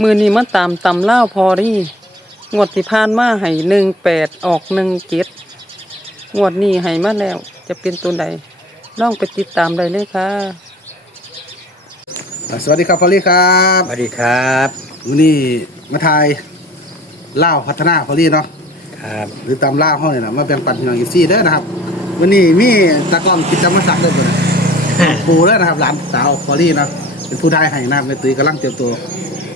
มือนี้มาตามตำเล่าวพอรี่งวดที่ผ่านมาให้หนึ่งแปดออกหนึ่งเจ็ดงวดนี้ให้มาแล้ว จะเป็นตัวใดลองไปติดตามได้เลยค่ะอะสวัสดีครับพอลลี่ครับสวัสดีครับวันนี้มาทายเล่าวพัฒนาพอลลี่เนาะครับหรือตามเล่าวห้องเนี่ยนะมาแบ่งปันพี่น้องอีซี่เด้อนะครับ วันนี้มีตากล้องกิจจำมาสักดิ์เด้อตัวนี้ปูเด้อนะครับหลานสาวพอลลี่เนาะเป็นผู้ทายให้นะครับแม่ตุ้ยกำลังเตรียมตัว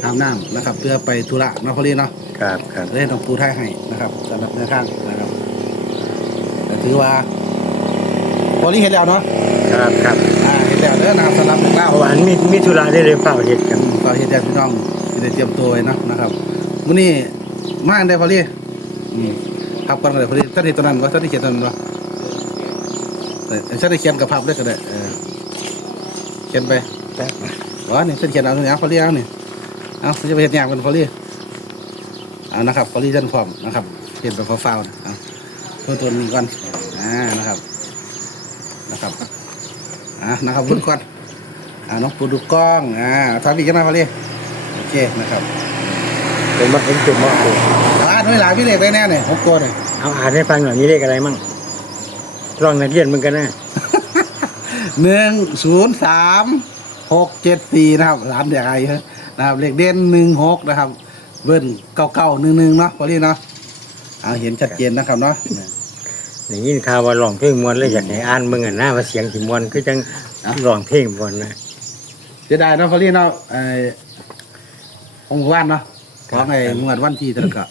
อาบน้ำนะครับ เพื่อไปธุระเนาะพอลลี่เนาะครับครับเล่นของปูทายให้นะครับสำหรับในทางนะครับแต่ถือว่าพอลลี่เห็นแล้วเนาะครับครับอ่าเห็นแล้วเด้อนะครับสำหรับเล่าวเพราะว่ามีมีธุระได้เลยเปล่าเห็ดกันก็เฮ็ดให้พี่น้องสิได้เตรียมตัวไว้เนาะนะครับมื้อนี้มาอันใดพอลี่อืมครับก่อนก็ได้พอลี่ท่านที่ตัวนั้นว่าท่านที่เขียนตัวนั้นว่าเออท่านที่เขียนกับภาพได้ก็ได้เออเขียนไปว่านี่ท่านเขียนเอาเนี่ยพอลี่เอานี่ เอาจะไปเฮ็ดหยังกันพอลี่เอานะครับพอลี่ท่านพร้อมนะครับเขียนแบบฟ้าวๆนะเอาเพิ่มตัวนี้ก่อนอ่านะครับนะครับอ่านะครับรุ่นก่อนอ่าน้องปูดูกล้องอ่าทำอีกกันหน่อยพอลี่โอเคนะครับเป็นมาเป็นจุดมะกรูดอ่านไม่หลายพี่เล็กได้แน่เนี่ยผมกลัวเนี่ยเอาอ่านให้ฟังหน่อยมีเลขอะไรมั่งลองนักเรียนมึงกันนะหนึ่งศูนย์สามหกเจ็ดสี่นะครับร้านใหญ่ฮะ นะครับเลขเด่นหนึ่งหกนะครับ เบิ้ลเก้าเก้าหนึ่งหนึ่งเนาะพอลี่เนาะเอาเห็นชัดเจนนะครับเนาะอย่างนี้ข่าวว่าร้องเพลงมวนเลยอยากให้อ่านมึงอะหน้าว่าเสียงสิมวนคือจังร้องเพลงมวนนะเสียดายเนาะพอลี่เนาะไอ้องค์ว่านเนาะของไอ้เมื่อวันที่เท่าไหร่ก็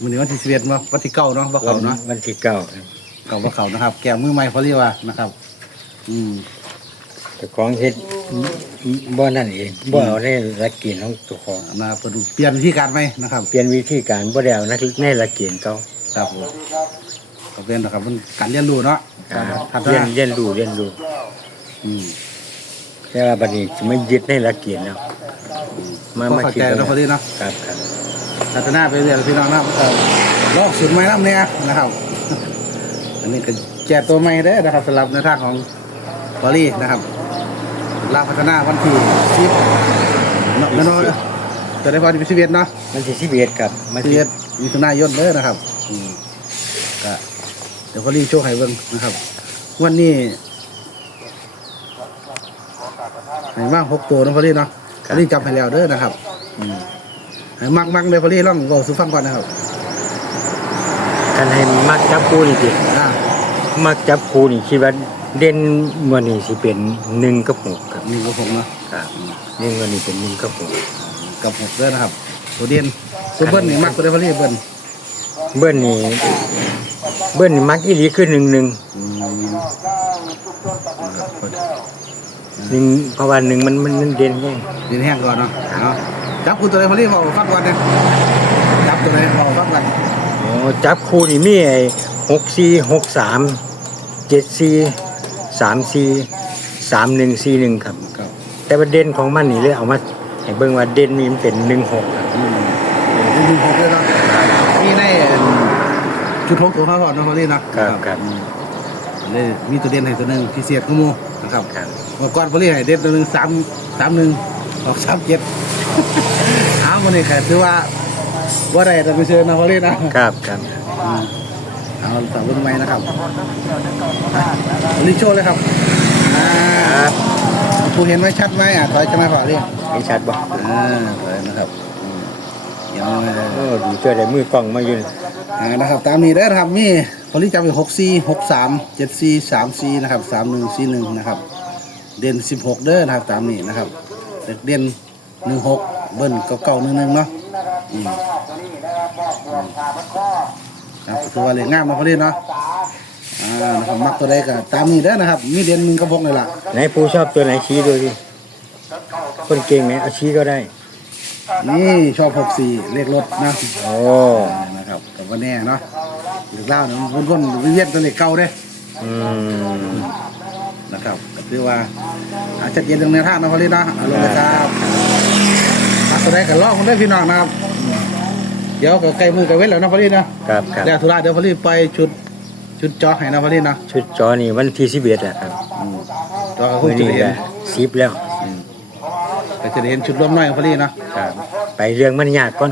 วันนี้วันที่สิบเอ็ดเนาะวันที่เก้าเนาะว่าเขาเนาะวันที่เก้าครับเก่าว่าเขานะครับ แก้มือใหม่พอลี่ว่านะครับ อืม แต่ของเฮ็ดบ่นั่นเองบ่เอาในหลักเกณฑ์ของตัวของนะเปิดเปลี่ยนวิธีการไหมนะครับเปลี่ยนวิธีการบ่ได้เอานักในหลักเกณฑ์เก่าครับผมก็เป็นนะครับมันการเรียนรู้เนาะการพัฒเรียนนาเรียนรู้เรียนรู้อืมแต่ว่าบัดนี้สิมายึดในหลักเกณฑ์แล้วมาก็มาเข้าคิดใจกันแล้วพอดีเนาะครับครับพัฒนาไปเรื่อยๆพี่น้องนะครับเออลอกสุดใหม่น้ำเนี่ยนะครับ อันนี้ก็แจกตัวใหม่ได้อนะครับสำหรับในทางของบอลี่นะครับ ลาวพัฒนาวันที่สิบเนาะเนาะจะได้พอที่สิบเอ็ดเนาะมันสิสิบเอ็ดครับมันสิบสิเอ็ดมิถุนายนเด้อนะครับอืมก็เดี๋ยวพอลี่โชว์ให้เบิ่งนะครับวันนี้ให้มากหกตัวเนาะพอลี่เนาะพอลี่จำให้แล้วเด้อนะครับอืมให้มักมักเลยพอลี่ลองบอกสู่ฟังก่อนนะครับกันให้มักจับคู่นี่สิอ่ามักจับคู่นี่คิดว่า เด่นมื่อนี้สิเป็นหนึ่งกับหกครับนี่ก็ผมเนาะครับหนึ่งวันนี้เป็นหนึ่งกับหกกับหกเด้อนะครับตัวเด่นตัวเบิ้ลนี่มักตัวเด้อพอลี่เบิ้ลเบิ้ลนี่เบิ้ลนี่มักอีหลีคือหนึ่งหนึ่งอืมนะครับหนึ่งเพราะว่าหนึ่งมันมันมันเด่นแห้งเด่นแห้งก่อนเนาะเอาจับคุณตัวไหนพอลี่บอกฟังก่อนเนี่ยจับตัวไหนบอกฟังก่อนโอ้จับคู่นี่มีไอ้หกสี่หกสามเจ็ดสี่ สามสี่สามหนึ่งสี่หนึ่งครับ ครับ แต่ว่าเด่นของมันนี่เลยเอามาให้เบิ่งว่าเด่นนี่มันเป็นหนึ่งหกครับอืมเป็นดูหกเลยเนาะนี่ในจุดหกตัวเขาก่อนเนาะพอลี่เนาะครับครับอืมเลยมีตัวเด่นให้ตัวหนึ่งพิเศษขโมนะครับครับเมื่อก่อนพอลี่ให้เด่นตัวหนึ่งสามสามหนึ่งออกสามเจ็ดเอาวันนี้ใครถือว่าว่าได้แต่ไม่เชิญนะพอลี่นะครับครับอืม เอาสาวรุ่นใหม่นะครับรีโชว์เลยครับอ่าครับผู้เห็นไหมชัดไหมอะถอยจะมาพอลี่มีชัดบ่อ่าถอยนะครับอืมยังไม่ได้โอ้ดีเจอได้มือกล้องมาอยู่นี่อ่านะครับ ตามนี้ได้อนะครับมีพอลี่จำเป็นหกสี่หกสามเจ็ดสี่สามสี่นะครับสามหนึ่งสี่หนึ่งนะครับ เด่นสิบหกเด้อนะครับ ตามนี้นะครับเด็กเด่นหนึ่งหกเบิ้ลเก้าเก้าหนึ่งหนึ่งเนาะอืม ครับคือว่าเลยงามมาพอดีเนาะอ่านะครับมักตัวใดก็ตามนี้เด้อนะครับ มีเด่นหนึ่งกระบอกเลยล่ะไหนผู้ชอบตัวไหนชี้ดูดิคนเก่งไหนเอาชี้ก็ได้ นี่ชอบหกสี่เลขรถนะโอ้อ่านะครับแต่ว่าแน่เนาะเลขเล่าเนี่ยมันวนๆเวียนตัวเลขเก่าเด้ออืมนะครับก็คือว่าอาจจะเย็นตรงในท่างนะพอดีเนาะเอาลงเลยครับมักตัวใดก็ลอกคนได้อพี่น้องนะครับ เดี๋ยวก็ใกล้มือกับเว้นแล้วนะพอดีเนาะครับครับแล้วธุระเดี๋ยวพอดีไปชุดชุดจอให้นะพอดีเนาะชุดจอนี่วันที่สิบเอ็ดอะครับอืมจอก็คมื่งอจะนี้เห็นก็สิบแล้วอืมก็จะได้เห็นชุดร่วมน้อยของพอลี่เนาะครับ ไปเรื่องมันยากก่อน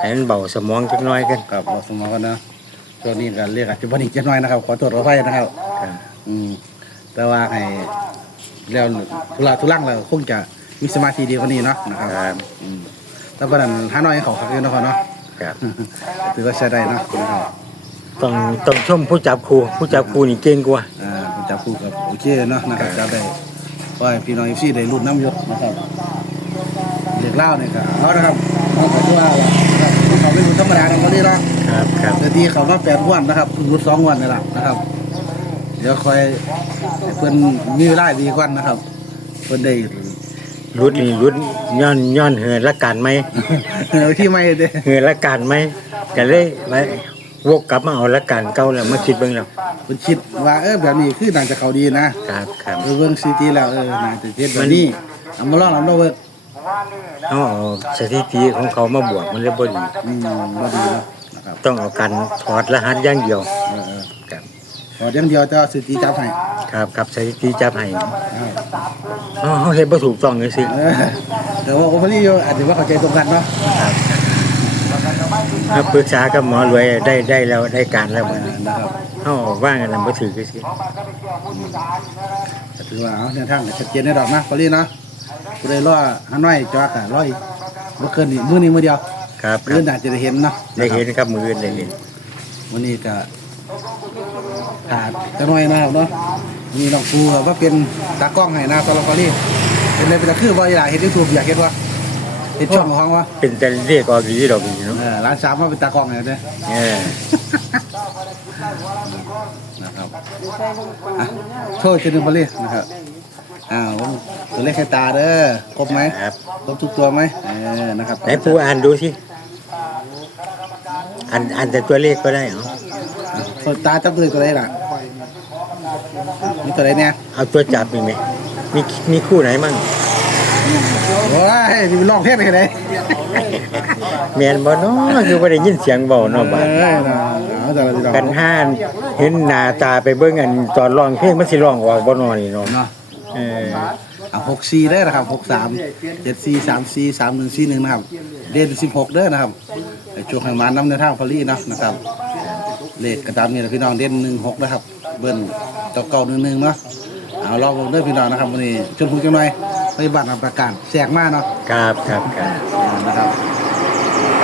ให้มันเบาสมองจักหน้อยกันกับเราสมองกันเนาะช่วงนี้ก็เรียกอาจจะวันอีกจะน้อยนะครับขอตรวจขอไฟนะครับ ครับอืมแต่ว่าให้แล้วทุลาทุลังเราคงจะมีสมาธิดีกว่านี้เนาะนะครับ ครับอืม แต่ประเด็นหาน้อยให้เขาขักอยู่เนาะเนาะครับถือว่าใช้ได้เนาะนะครับต้องต้องชมผู้จับครูผู้จับครูนี่เก่งกว่าอ่าผมจับคู่กับโอเคเนาะนะครับจับได้ว่าให้พี่น้องเอฟซีได้รุ่นน้ำยศนะครับเด็กเล่าเนี่ยก็เอานะครับเอาขอตัวว่านะครับเขาไม่รู้ธรรมดาของเขาดีเนาะครับครับแต่ทีเขามาแปดงวันนะครับรุ่นสองงวันนี่แหละนะครับ เดี๋ยวคอยให้เพื่อนมีเวลาดีกว่านะครับ เพื่อนได้ รุดนี่รุดย้อนย้อนเหือละกันไหมเอาที่ไม่เด้เหือละกันไหมก็เลยไปวกกลับมาเอาละกันเก่าแล้วมาคิดเบิ่งแล้วเพิ่นคิดว่าเออแบบนี้คือน่าจะเขาดีนะครับครับเออเบิ่งซีจีแล้วเออน่าจะเฮ็ดแบบนี้เอามาลองเอามาเบิ่งเอาเอาสถิติของเขามาบวกมันเลยบ่ดีอืมบ่ดีเนาะนะครับต้องเอากันถอดรหัสอย่างเดียวเออ เออครับพอเดี๋ยวเดียวจะซีจีจับให้ครับครับสถิติจับให้อ้าวเอาเขาเฮ็ดบ่ถูกต้องเลยสิเออแต่ว่าโอเปอรี่อาจจะว่าเข้าใจตรงกันเนาะถ้าปรึกษากับหมอรวยได้ได้แล้วได้การแล้วเอมันอนะครับเฮาว่างอันนั้นบ่ถือคือสิก็ถือว่าเอาเนี่ยทางชัดเจนในดอกนะพอลี่เนาะผู้ใดรอหาน้อยจอกะรออีกบ่เกินอีกมื้อนี้มื้อเดียวครับคมื้รัอบน่าจะได้เห็นเนาะได้เห็นครับมืออื่นได้เห็นมื้อนี้ก็ ขาดจะน้อยนะครับเนาะมีน้องปูว่าเป็นตากล้องให้นะสำหรับพอลี่เป็นอะไรเป็นตะคือบ่อยากเห็น YouTube อยากเห็นว่าเห็นช่องของว่าเป็นแต่เรียกออกดีดอกนี่เนาะเออร้านสามมาเป็นตากล้องให้เด้อเออนะครับอะโชว์จะดูพอลี่นะครับอ้าวตัวเลขให้ตาเด้อครบไหมครับครบทุกตัวไหมเออนะครับไหนปูอ่านดูสิอ่านอ่านแต่ตัวเลขก็ได้เหรอ คนตาจับตัวตัวไหนล่ะมีตัวไหนเนี่ยเอาตัวจับมีไหมมีมีคู่ไหนมั่งโอ้ยมีลองเพลงไปไหนแมนบ่เนาะคือบ่ได้ยินเสียงเบาเนาะบาดเอ้ยนะเอาแต่ละทีกันห้านเห็นหน้าตาไปเบิ่งอันตอนร้องเพลงมันสิร้องออกบ่เนอนี่เนาะเนาะเอออะหกสี่ได้นะครับหกสามเจ็ดสี่สามสี่สามหนึ่งสี่หนึ่งนะครับ เด่นสิบหกเด้อนะครับไอ้ช่วงให้มาน้ำในทางพอลี่เนาะนะครับ เลขกระตามนี่แหละพี่น้องเด่นหนึ่งหกนะครับ เบิ้ลเก้าเก้าหนึ่งหนึ่งเนาะเอาลองเด้อพี่น้องนะครับวันนี้ชนพุ่งจังหน่อยปฏิบัติตามประกาศแสกมากเนาะครับครับครับนะครับ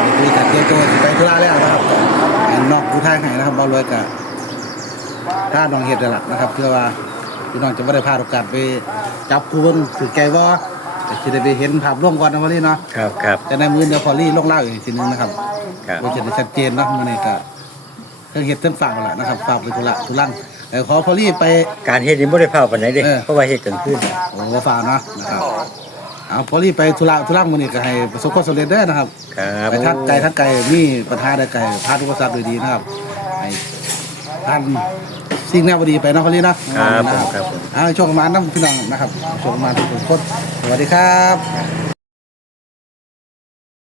นี่คือการเตรียมตัวสิไปธุระแล้วนะครับอันนอกผู้ทางให้นะครับบอลรวยกับท่าน้องเห็ดนั่นแหละนะครับ เพื่อว่าพี่น้องจะไม่ได้พลาดโอกาสไปจับคูเบิ้งถือไก่บ่แต่จะได้ไปเห็นภาพร่วมก่อนนะวันนี้เนาะครับครับจะในมือเดียวพอลี่ลงเล่าอีกทีนึงนะครับครับว่าจะได้ชัดเจนเนาะมื่อนี้ก็เครื่องเห็ดเต้นฝากนั่นแหละนะครับฝากไปธุระธุรังเออขอพอลี่ไป การเฮ็ดนี่บ่ได้เผาปานใดเด้เออ เพราะว่าเฮ็ดกลางคืนโอ้ฝากเนาะนะครับเอาพอลี่ไปธุระธุรังมื่อนี้ก็ให้ประสบความสำเร็จเด้อนะครับ ครับไปทักไก่ทักไก่มีปัญหาใดไก่พาทุกสัตว์โดยดีนะครับให้ท่านสิ่งแนวดีไปเนาะคนนี้เนาะครับผมครับผม เอาโชคประมาณน้ำพี่น้องนะครับโชคประมาณทุกคนสวัสดีครับ